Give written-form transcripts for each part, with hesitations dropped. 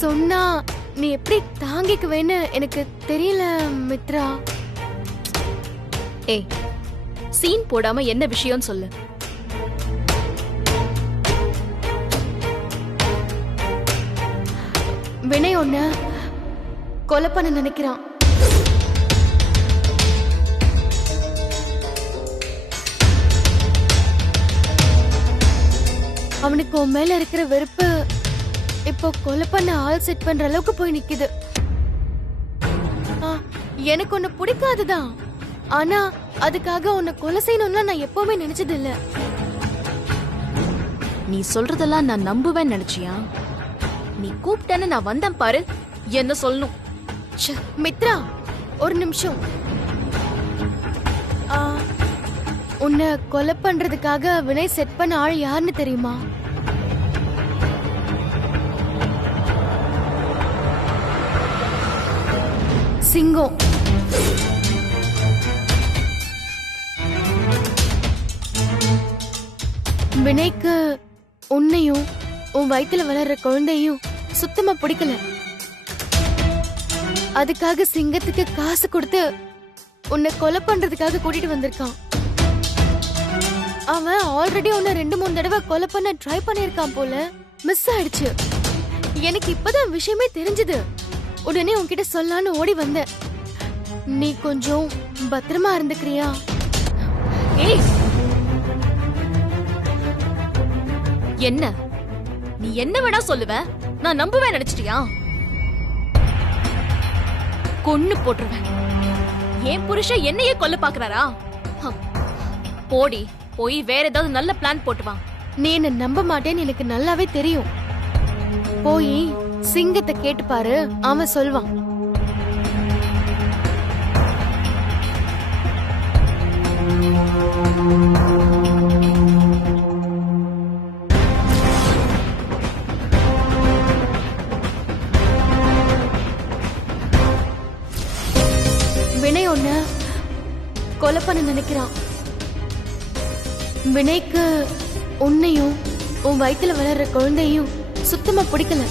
சொன்னா நீ எப்படி தாங்கிக்குவேன்னு எனக்கு தெரியல மித்ரா. ஏய், சீன் போடாம என்ன விஷயம்னு சொல்லு. வினய் ஒண்ணு கொலை பண்ண நினைக்கிறான். அவனுக்கு உன் மேல இருக்கிற வெறுப்பு இப்போ கொலை பண்ண ஆள் செட் பண்ற அளவுக்கு போய் நிக்குது. எனக்கு உன்னை பிடிக்காதுதான், ஆனா அதுக்காக உன்னை கொலை செய்யணும்னா நான் எப்பவுமே நினைச்சது இல்ல. நீ சொல்றதெல்லாம் நான் நம்புவேன்னு நினைச்சியா? நீ கூப்பிட்டேன்னு நான் வந்தேன் பாரு, என்ன சொல்லணும்? மித்ரா ஒரு நிமிஷம். உன்னை கொலை பண்றதுக்காக வினய் செட் பண்ண ஆள் யாருன்னு தெரியுமா? சிங்கம். வினய்க்கு உன்னையும் உன் வயித்துல வளர்ற குழந்தையும் சுத்தமா பிடிக்கல. அதுக்காக சிங்கத்துக்கு காசு கொடுத்து உன்னை கொலை பண்றதுக்காக கூட்டிட்டு வந்திருக்கான். அவன் ஆல்ரெடி உன்னை 2-3 தடவை கொலை பண்ண ட்ரை பண்ணிருக்கான் போல. மிஸ் ஆயிடுச்சு. எனக்கு இப்பதான் விஷயமே தெரிஞ்சது. உடனே உன்கிட்ட சொல்லான்னு ஓடி வந்த. நீ கொஞ்சம் பத்திரமா இருந்துக்கிறியா? ஏய், என்ன நீ என்ன வேணா சொல்லுவ, நான் நம்புவேன் நினைச்சிட்டியா? கொன்னு போட்டுருவேன். என் புருஷன் என்னையே கொல்ல பாக்குறாரா? போடி, போய் வேற ஏதாவது நல்ல பிளான் போட்டு வா. நீ என்ன நம்ப மாட்டேன்னு எனக்கு நல்லாவே தெரியும். போய் சிங்கத்தை கேட்டு பாரு, அவன் சொல்வான். வினய் ஒண்ணு கொலை பண்ண நினைக்கிறான். வினய்க்கு உன்னையும் உன் வயித்துல வளர்ற குழந்தையும் சுத்தமா பிடிக்கல.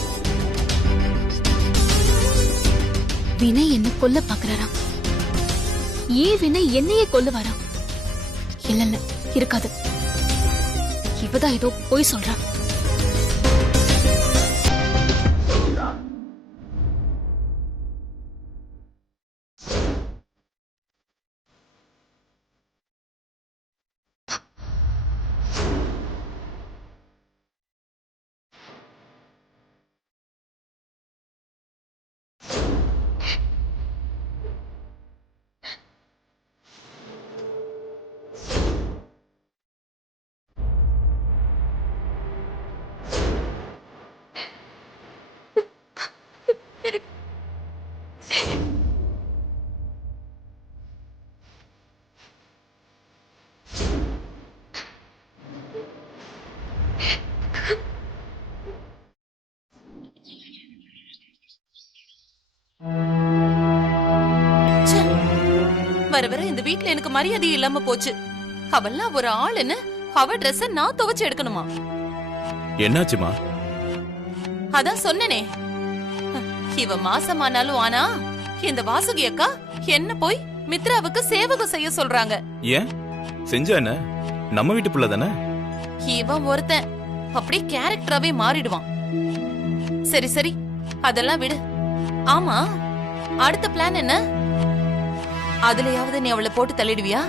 வினய் என்ன கொல்ல பாக்குறாரா? ஏன் வினய் என்னையே கொல்ல வரா? இல்ல இல்ல, இருக்காது. இவதான் ஏதோ போய் சொல்றா. வர வர இந்த வீட்ல எனக்கு மரியாதை இல்லாம போச்சு. அவெல்லாம் ஒரு ஆளுன்னு அவ ட்ரெஸ் நான் துவைச்சு எடுக்கணுமா? என்னாச்சுமா? அதான் சொன்னனே, இவ மாசமானாலும் ஆனா இந்த வாசுகி அக்கா என்ன போய் மித்ராவுக்கு சேவகம் செய்ய சொல்றாங்க. ஏன் செஞ்சா என்ன? நம்ம வீட்டு பிள்ளை தானே. இவன் ஒருத்தன் அப்படி கேரக்டராவே மாறிடுவான். சரி சரி, அதெல்லாம் விடு. ஆமா, அடுத்த பிளான் என்ன? அதுலயாவது நீ அவளை போட்டு தள்ளிடுவியா?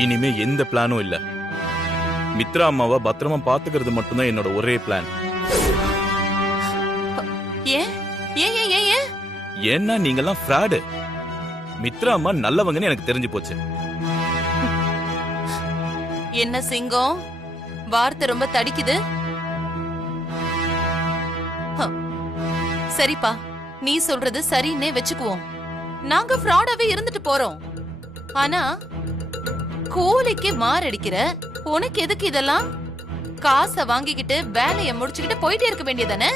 இனிமே எந்த பிளானும் இல்ல. மித்ரா அம்மாவை பத்திரமா பாத்துக்கிறது மட்டும்தான் என்னோட ஒரே பிளான். ஏன் ஏன் ஏன் ஏன் ஏன்? ஏன்னா நீங்கெல்லாம் ஃப்ராடு. மித்ரா அம்மா நல்லவங்கன்னு எனக்கு தெரிஞ்சு போச்சு. என்ன சிங்கம், வார்த்தை ரொம்ப தடிக்குது. சரிப்பா, நீ சொல்றது சரின்னே வெச்சுக்குவோம். நாங்க ஃப்ராடாவே இருந்துட்டு போறோம். ஆனா கூலிக்கு மாரடிக்கிற உனக்கு எதுக்கு இதெல்லாம்? காசை வாங்கிக்கிட்டு வேலையை முடிச்சுக்கிட்டு போயிட்டே இருக்க வேண்டியதானே?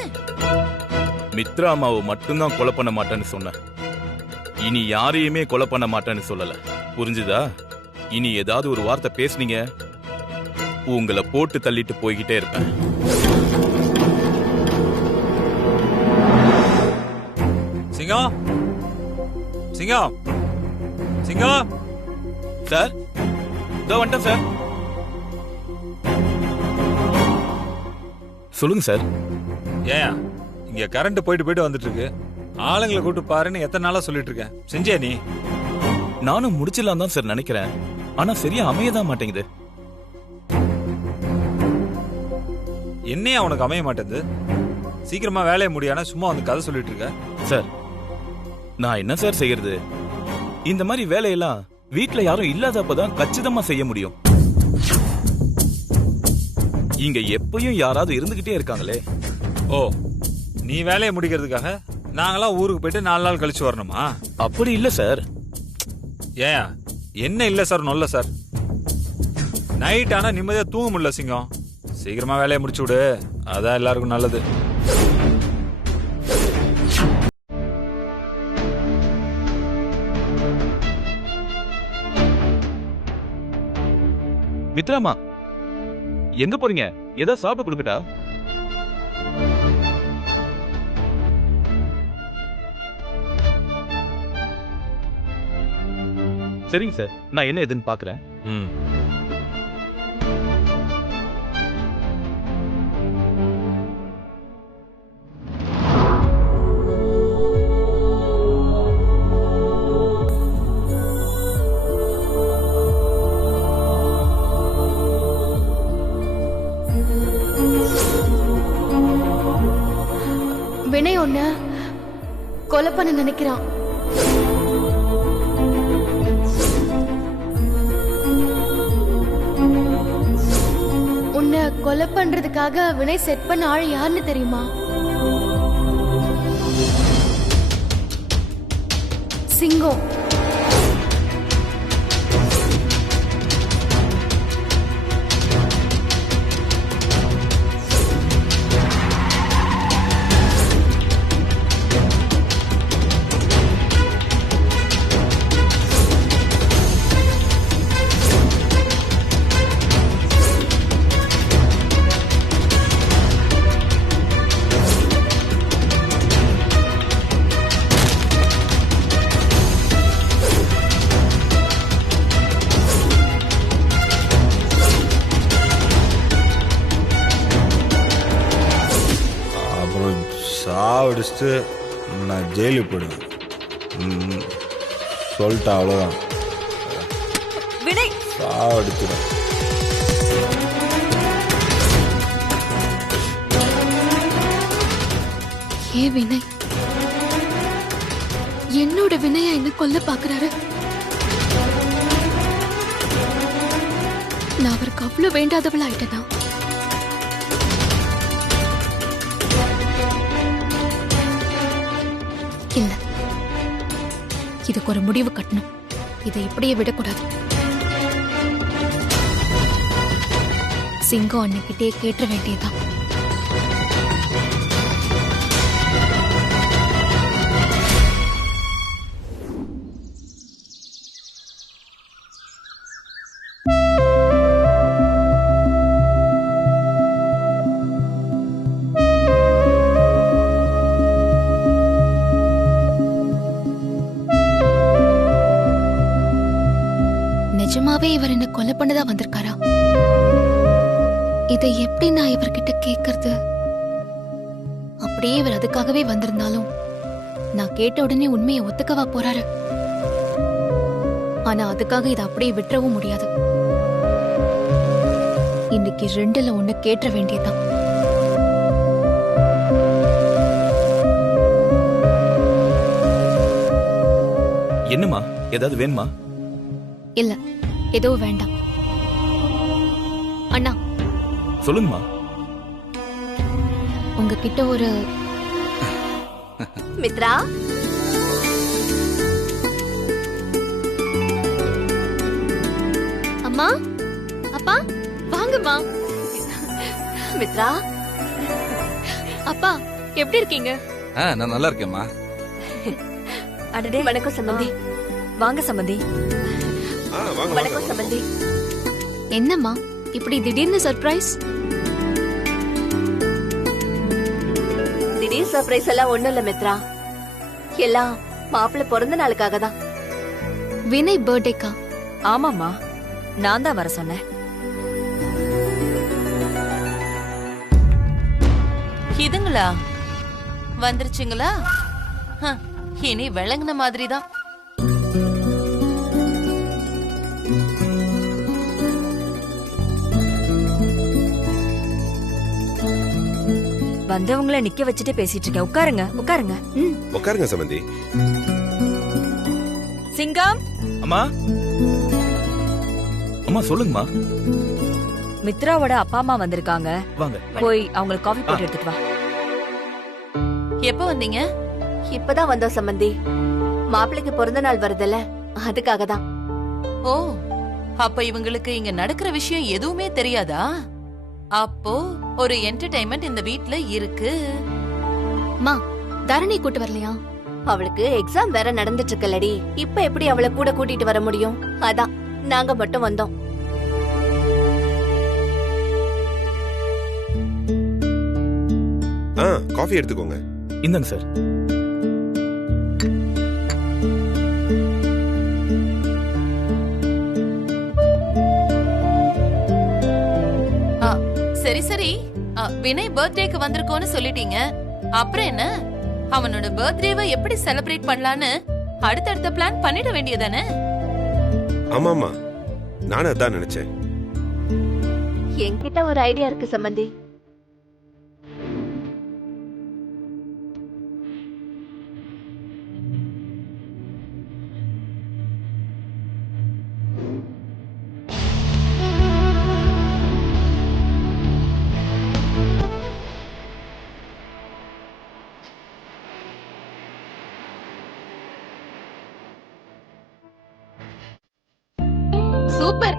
மித்ரா அம்மாவை மட்டும்தான் கொலை பண்ண மாட்டேன்னு சொன்ன. இனி யாரையுமே கொலை பண்ண மாட்டேன்னு சொல்லல. புரிஞ்சுதா? இனி ஏதாவது ஒரு வார்த்தை பேசுனீங்க, உங்களை போட்டு தள்ளிட்டு போய்கிட்டே இருப்பேன். சிங்கம் சிங்கம் சிங்கம் சார், இதோ வந்துட்டேன் சார். சொல்லுங்க சார். ஏன் இங்க கரண்ட் போயிட்டு வந்துட்டு இருக்கு, ஆளுங்களை கூட்டு பாருன்னு எத்தனை நாளா சொல்லிட்டு இருக்கேன், செஞ்சே நீ? நானும் முடிச்சிடலாம் தான் சார் நினைக்கிறேன். ஆனா சரியா அமையதான் மாட்டேங்குது. என்னையா உனக்கு அமைய மாட்டேங்குது? சீக்கிரமா வேலையை முடியானா சும்மா வந்து கதை சொல்லிட்டு இருக்க. சார், நான் என்ன சார் செய்யறது? இந்த மாதிரி வேலையெல்லாம் வீட்ல யாரும் இல்லாதப்பதான் கச்சிதமா செய்ய முடியும். இங்க எப்பயும் யாராவது இருந்துகிட்டே இருக்காங்களே. ஓ, நீ வேலையை முடிக்கிறதுக்காக நாங்களாம் ஊருக்கு போயிட்டு 4 நாள் கழிச்சு வரணுமா? அப்படி இல்ல சார். ஏன் என்ன இல்ல சார், நொல்ல சார். நைட் ஆனா நிம்மதியா தூங்க முடியல சிங்கம். சீக்கிரமா வேலையை முடிச்சு விடு, அதான் எல்லாருக்கும் நல்லது. மித்ராமா, எங்க போறீங்க? ஏதோ சாப்பிட கொடுக்கட்டா? சரிங்க சார், நான் என்ன எதுன்னு பாக்குறேன். வினய் உன்னை கொலை பண்ண நினைக்கிறான். உன்னை கொலை பண்றதுக்காக வினய் செட் பண்ண ஆள் யாருன்னு தெரியுமா? சிங்கம். சாவடிச்சுட்டு நான் ஜெயிலுக்கு போயிடுவேன். சொல்லிட்டேன், அவ்வளோதான். வினய், சாவடிச்சிடும். ஏ வினய், என்னோட வினயா என்ன கொல்ல பாக்குறாரு? நான் அவருக்கு அவ்வளவு வேண்டாதவள் ஆயிட்டேனா? இல்ல, இதுக்கு ஒரு முடிவு கட்டணும். இதை இப்படியே விடக்கூடாது. சிங்கம் அன்னைக்கிட்டே கேட்ட வேண்டியதுதான். நிஜமாவே இவர் என்ன கொலை பண்ணதா வந்திருக்காரா? இதை எப்படி நான் இவர்கிட்ட கேட்கறது? அப்படியே இவர் அதுக்காகவே வந்திருந்தாலும் நான் கேட்ட உடனே உண்மையை ஒத்துக்கவா போறாரு? ஆனா அதுக்காக இதை அப்படியே விட்டுறவும் முடியாது. இன்னைக்கு 2ல 1 கேட்ட வேண்டியதுதான். என்னம்மா, ஏதாவது வேணுமா? இல்ல, ஏதோ வேண்டாம். அண்ணா, சொல்லுங்கம்மா. உங்ககிட்ட ஒரு மித்ரா, அம்மா, அப்பா, வாங்கம்மா. மித்ரா, அப்பா, எப்படி இருக்கீங்க? நான் நல்லா இருக்கேம்மா. அடடே, வணக்கம் சம்பந்தி. வாங்க சம்பந்தி. வணக்கம் சம்பந்தி. என்னம்மா இப்படி திடீர்னு சர்ப்ரைஸ்? திடீர் சர்ப்ரைஸ் எல்லாம் ஒண்ணும் இல்ல மித்ரா, எல்லாம் மாப்பிள்ளை பிறந்த நாளுக்காக தான். வினய் பர்த்டேக்கா? ஆமாமா, நான் தான் வர சொன்னேன். இதுங்களா வந்துருச்சுங்களா? இனி விளங்குன மாதிரி தான். வந்தவங்கள நிக்க வச்சுட்டு பேசிட்டு இருக்கேன். உட்காருங்க உட்காருங்க. உட்காருங்க சம்பந்தி. சிங்கம். அம்மா அம்மா சொல்லுங்கம்மா. மித்ராவோட அப்பா அம்மா வந்திருக்காங்க, வாங்க. போய் அவங்களுக்கு காஃபி போட்டு எடுத்துட்டு வா. எப்ப வந்தீங்க? இப்பதான் வந்தோம் சம்பந்தி, மாப்பிள்ளைக்கு பிறந்த நாள் வருதுல்ல, அதுக்காக தான். ஓ, அப்ப இவங்களுக்கு இங்க நடக்கிற விஷயம் எதுவுமே தெரியாதா? அப்போ ஒரு என்டர்டைன்மெண்ட் இந்த வீட்ல இருக்கு. மா, தரணி கூட்டு வரலையா? அவளுக்கு எக்ஸாம் வேற நடந்துட்டு இருக்கலடி, இப்ப எப்படி அவளை கூட கூட்டிட்டு வர முடியும்? அதான் நாங்க மட்டும் வந்தோம். காஃபி எடுத்துக்கோங்க. இந்தாங்க சார். சரி சரி, வினய் பர்த்டேக்கு வந்திருக்கோன்னு சொல்லிட்டீங்க, அப்புறம் என்ன? அவனோட பர்த்டேவை எப்படி செலிப்ரேட் பண்ணலான்னு அடுத்தடுத்த பிளான் பண்ணிட வேண்டியதானே? ஆமாமா, நானும் அதான் நினைச்சேன். என்கிட்ட ஒரு ஐடியா இருக்கு சம்பந்தி. சூப்பர்,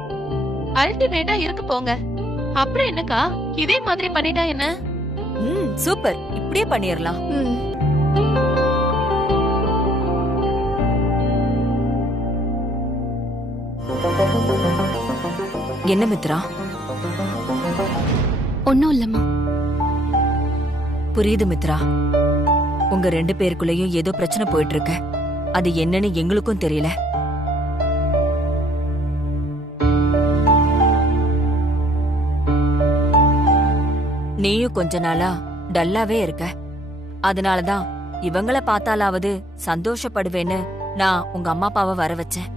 அல்டிமேட்டா இருக்கு போங்க. அப்புறம் என்னக்கா, இதே மாதிரி பண்ணிட்டா என்ன? சூப்பர், இப்படியே பண்ணிரலாம். என்ன மித்ரா? ஒன்னும் இல்லம்மா. புரியுது மித்ரா, உங்க 2 பேருக்குள்ளயும் ஏதோ பிரச்சனை போயிட்டு இருக்கு. அது என்னன்னு எங்களுக்கும் தெரியல. நீயும் கொஞ்ச நாளா டல்லாவே இருக்க. அதனாலதான் இவங்கள பார்த்தாலாவது சந்தோஷப்படுவேன்னு நான் உங்க அம்மா அப்பாவை வர வச்சேன்.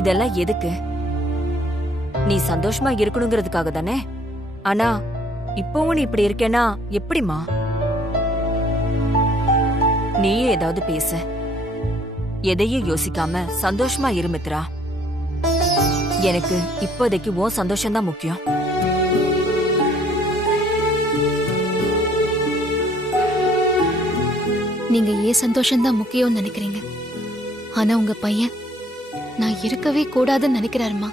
இதெல்லாம் எதுக்கு? நீ சந்தோஷமா இருக்கணுங்கிறதுக்காக தானே. ஆனா இப்பவும் நீ இப்படி இருக்கேனா எப்படிமா? நீயும் ஏதாவது பேச, எதையும் யோசிக்காம சந்தோஷமா இரு மித்ரா. எனக்கு இப்போதைக்கு உன் சந்தோஷம்தான் முக்கியம். நீங்க ஏன் சந்தோஷம்தான் முக்கியம்னு நினைக்கிறீங்க, ஆனா உங்க பையன் நான் இருக்கவே கூடாதுன்னு நினைக்கிறாருமா.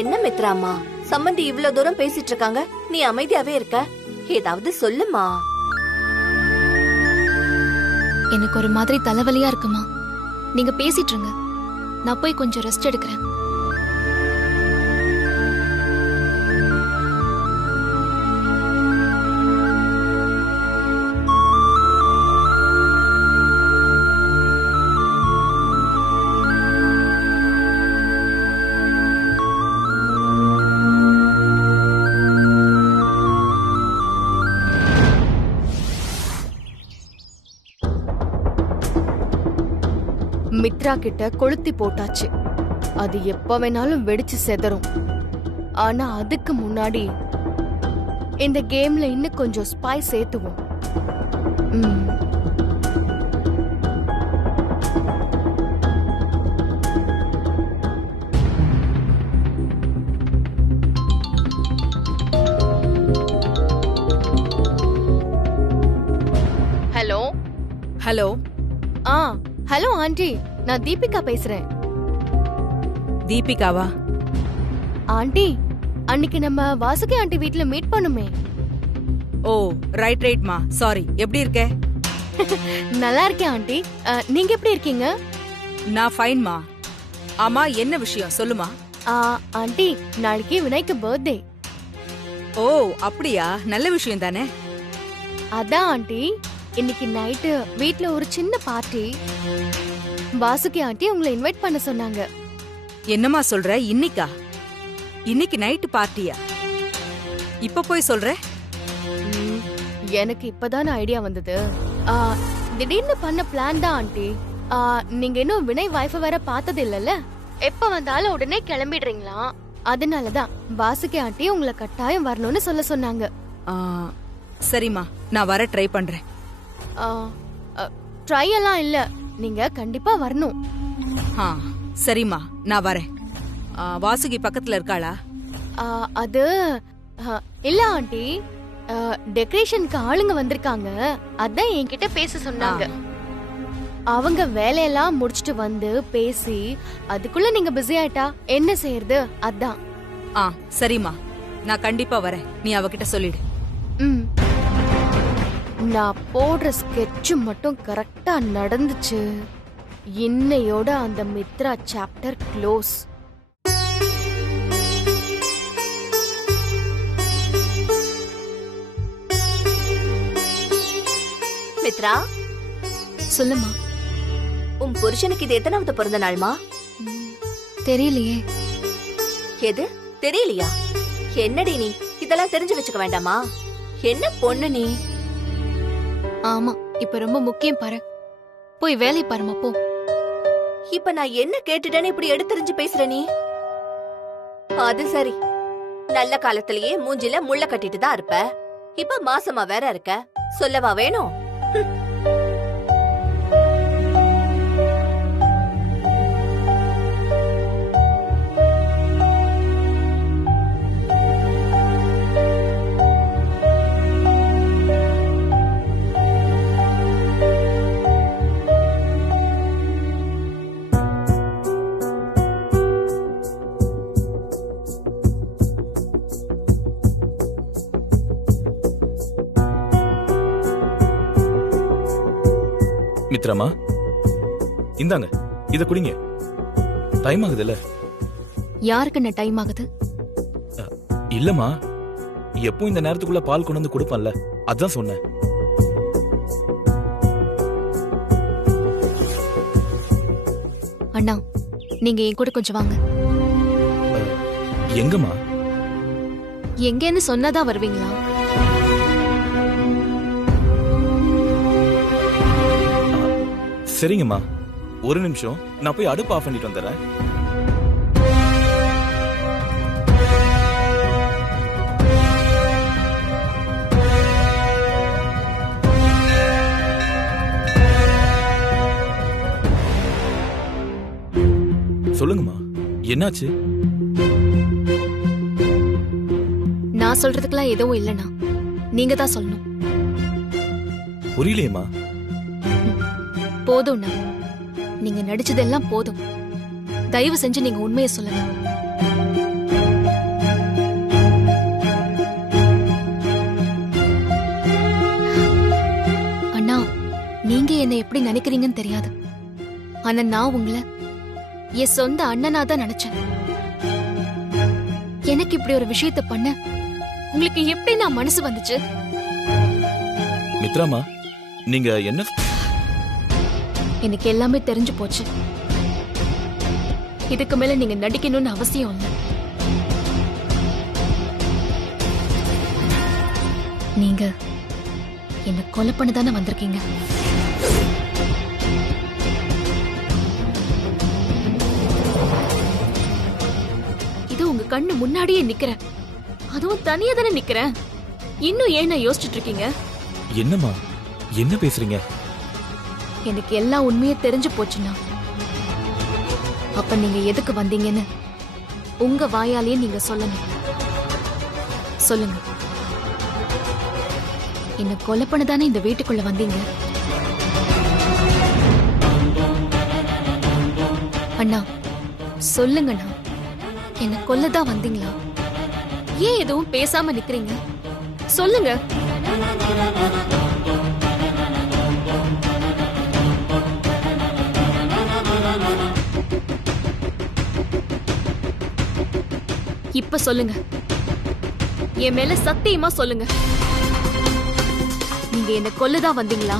என்ன மித்ராமா, சம்பந்தி இவ்வளவு தூரம் பேசிட்டு இருக்காங்க, நீ அமைதியாவே இருக்க. ஏதாவது சொல்லுமா. எனக்கு ஒரு மாதிரி தலைவலியா இருக்குமா. நீங்க பேசிட்டு இருங்க, நான் போய் கொஞ்சம் ரெஸ்ட் எடுக்கிறேன். மித்ரா கிட்ட கொளுத்தி போட்டாச்சு, அது எப்ப வேணாலும் வெடிச்சு செதறும். ஆனா அதுக்கு முன்னாடி இந்த கேம்ல இன்னும் கொஞ்சம் ஸ்பைஸ் சேர்த்துவோம். Hello hello. ஹலோ ஆண்டி, நான் தீபிகா பேசுறேன். தீபிகாவா? ஆண்டி, அன்னைக்கு நம்ம வாசுகி ஆண்டி வீட்ல மீட் பண்ணுமே. ஓ ரைட் ரைட்மா, சாரி. எப்படி இருக்க? நல்லா இருக்கேன் ஆண்டி. நீங்க எப்படி இருக்கீங்க? நான் ஃபைன்மா. ஆமா, என்ன விஷயம் சொல்லுமா. ஆண்டி, நாளைக்கு விநாயக்கு பர்த்டே. ஓ அப்படியா, நல்ல விஷயம் தானே. அதான் ஆண்டி, இன்னைக்கு நைட்டு வீட்ல ஒரு சின்ன பார்ட்டி. வாசுகி ஆண்டி உங்களை இன்வைட் பண்ண சொன்னாங்க. என்னம்மா சொல்ற, இன்னைக்கா? இன்னைக்கு நைட்டு பார்ட்டியா? இப்ப போய் சொல்ற? எனக்கு இப்பதான் ஐடியா வந்தது. திடீர்னு பண்ண பிளான் தான் ஆண்டி. நீங்க இன்னும் வினய் வைஃப் வேற பார்த்தது இல்லல்ல, எப்ப வந்தாலும் உடனே கிளம்பிடுறீங்களா? அதனாலதான் வாசுகி ஆண்டி உங்களை கட்டாயம் வரணும்னு சொல்ல சொன்னாங்க. சரிம்மா, நான் வர ட்ரை பண்றேன். ட்ரை எல்லாம் இல்ல, நீங்க கண்டிப்பா வரணும். சரிம்மா, நான் வரேன். வாசுகி பக்கத்துல இருக்காளா? அது இல்ல ஆண்டி, டெக்கரேஷனுக்கு ஆளுங்க வந்திருக்காங்க, அதான் என்கிட்ட பேச சொன்னாங்க. அவங்க வேலையெல்லாம் முடிச்சிட்டு வந்து பேசி அதுக்குள்ள நீங்க பிஸி ஆயிட்டா என்ன செய்யறது, அதான். சரிம்மா, நான் கண்டிப்பா வரேன், நீ அவகிட்ட சொல்லிடு. நான் போடுற ஸ்கெட்ச் மட்டும் கரெக்டா நடந்துச்சு, இன்னையோட அந்த மித்ரா சாப்டர் க்ளோஸ். மித்ரா, சொல்லுமா. உன் புருஷனுக்கு இது எத்தனாவது பிறந்த நாள்மா? தெரியலையே. எது தெரியலையா? என்னடி நீ இதெல்லாம் தெரிஞ்சு வச்சுக்க வேண்டாமா? என்ன பொண்ணு நீ? ஆமா, இப்ப ரொம்ப முக்கியம் பாரு. போய் வேலை பாருமா, போ. இப்ப நான் என்ன கேட்டுட்டேன்னு இப்படி எடுத்தறிஞ்சு பேசுற நீ? அது சரி, நல்ல காலத்திலேயே மூஞ்சில முள்ள கட்டிட்டு தான் இருப்ப, இப்ப மாசமா வேற இருக்க, சொல்லவா வேணும்? மித்ராமா, இந்தாங்க, இத குடிங்க. டைம் ஆகுதுல்ல. யாருக்கு என்ன டைம் ஆகுது? இல்லம்மா, எப்போ இந்த நேரத்துக்குள்ள பால் கொண்டு வந்து கொடுப்பேன்ல, அதான் சொன்னேன். அண்ணா, நீங்க என் கூட கொஞ்சம் வாங்க. எங்கம்மா? எங்கன்னு சொன்னாதான் வருவீங்களா? சரிங்கம்மா, ஒரு நிமிஷம், நான் போய் அடுப்பு ஆஃப் பண்ணிட்டு வந்துடுறேன். சொல்லுங்கம்மா, என்னாச்சு? நான் சொல்றதுக்கெல்லாம் எதுவும் இல்லைண்ணா, நீங்க தான் சொல்லணும். புரியலையேம்மா. போதும்ண்ணா, நீங்க நடிச்சதெல்லாம் போதும். தயவு செஞ்சு நீங்க உண்மையை சொல்லுங்க. அண்ணா, நீங்க என்ன எப்படி நினைக்கிறீங்கன்னு தெரியாது, ஆனா நான் உங்களை என் சொந்த அண்ணனா தான் நினைச்சேன். எனக்கு இப்படி ஒரு விஷயத்தை பண்ண உங்களுக்கு எப்படி நான் மனசு வந்துச்சு? மித்ராமா, நீங்க என்ன? எனக்கு எல்லாமே தெரிஞ்சு போச்சு. இதுக்கு மேல நீங்க நடிக்கணும்னு அவசியம் இல்லை. நீங்க என்ன கொலை பண்ண தானே வந்திருக்கீங்க. இது உங்க கண்ணு முன்னாடியே நிக்கிறேன், அதுவும் தனியா தானே நிக்கிறேன். இன்னும் ஏன் நான் யோசிச்சுட்டு இருக்கீங்க? என்னம்மா, என்ன பேசுறீங்க? எனக்கு எல்லா உண்மையே தெரிஞ்சு போச்சுன்னா அப்ப நீங்க எதுக்கு வந்தீங்கன்னு உங்க வாயாலேயே நீங்க சொல்லணும். சொல்லுங்க, என்ன கொலை பண்ணதானே இந்த வீட்டுக்குள்ள வந்தீங்க? அண்ணா சொல்லுங்கண்ணா, என்ன கொல்லதான் வந்தீங்களா? ஏன் எதுவும் பேசாம நிக்கிறீங்க? சொல்லுங்க. இப்ப சொல்லுங்க, என் மேல சத்தியமா சொல்லுங்க, நீங்க என்ன கொல்லதான் வந்தீங்களா?